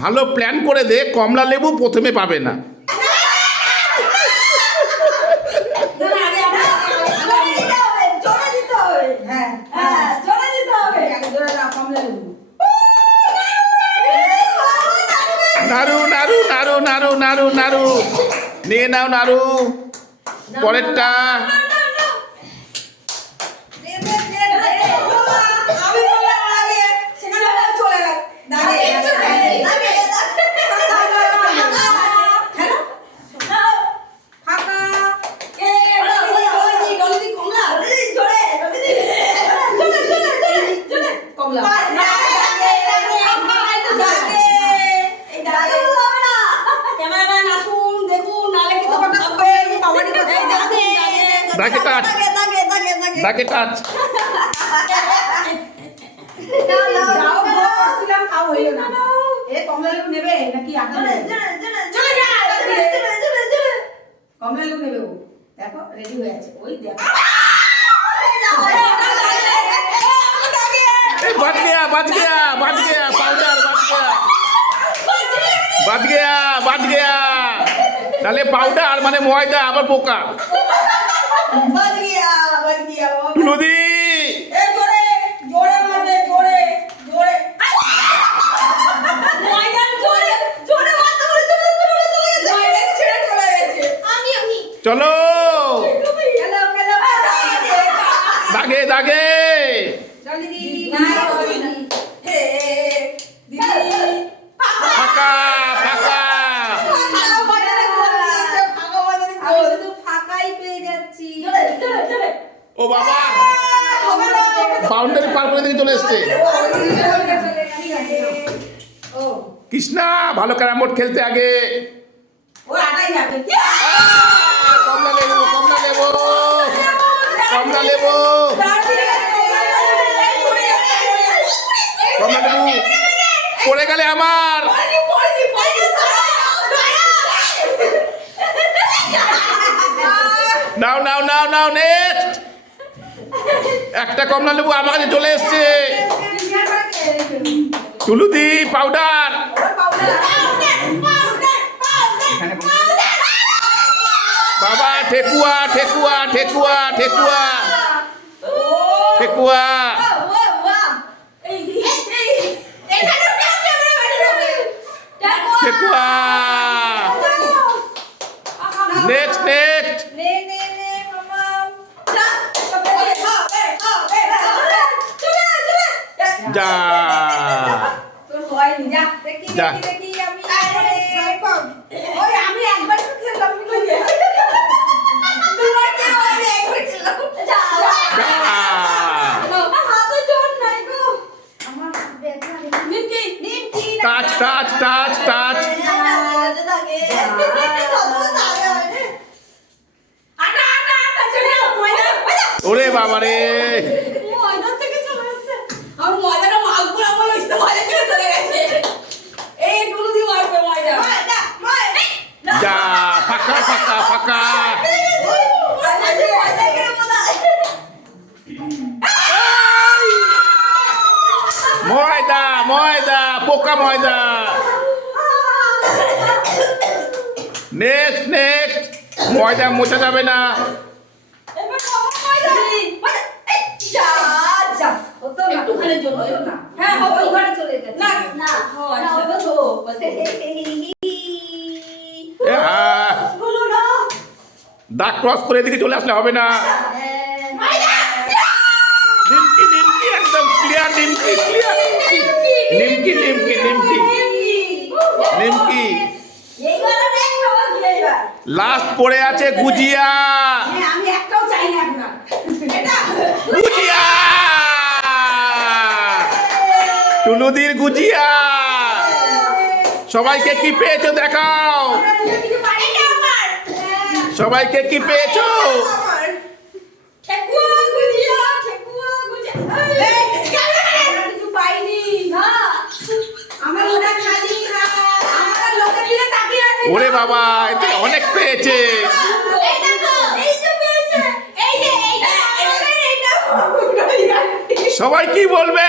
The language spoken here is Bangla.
ভালো প্ল্যান করে দে, কমলা লেবু প্রথমে পাবে না। নাড়ু নাড়ু নাড়ু নাড়ু নাড়ু নাড়ু নিয়ে নাও নাড়ু। পরেরটা দাগে টাচ। কমলা লেবু নেবে নাকি কমলা লেবু নেবে? ও দেখো রেডি হয়ে আছে, ওই দেখো। বাজ গয়া। তাহলে পাউডার মানে ময়দা, আবার পোকা। টুলুদি চলো, দাগে দাগে। ফাঁকা ফাঁকা। ও বাবা, বাউন্ডারি পার করে দিকে চলে এসছে। কৃষ্ণা ভালো ক্যারাম বোর্ড খেলতে আগে। কমলা লেবু কমলা লেবু কমলা লেবু কমলা লেবু পড়ে গেলে আমার। নাও নাও নাও নাও, নেক্সট। একটা কমলা লেবু আমার কাছে চলে এসছে। টুলুদি পাউডার। বাবা ঠেকুয়া ঠেকুয়া ঠেকুয়া ঠেকুয়া ঠেকুয়া। ঠেকুয়া। Next next. যা যা। Touch touch touch touch. ওরে বাবা রে, যা ফাঁকা ফাঁকা ফাঁকা। ময়দা ময়দা পোকা ময়দা। Next next. ময়দা মোছা যাবে না। দাগ ক্রস করে এদিকে চলে আসলে হবে না। নিমকি নিমকি একদম ক্লিয়ার। নিমকি ক্লিয়ার। নিমকি নিমকি নিমকি নিমকি। লাস্ট পড়ে আছে গুজিয়া। গুজিয়া টুলুদির গুজিয়া। সবাইকে কি পেয়েছো দেখাও। সবাইকে কি পেয়েছো? ওরে বাবা, এতে অনেক পেয়েছে। সবাই কি বলবে?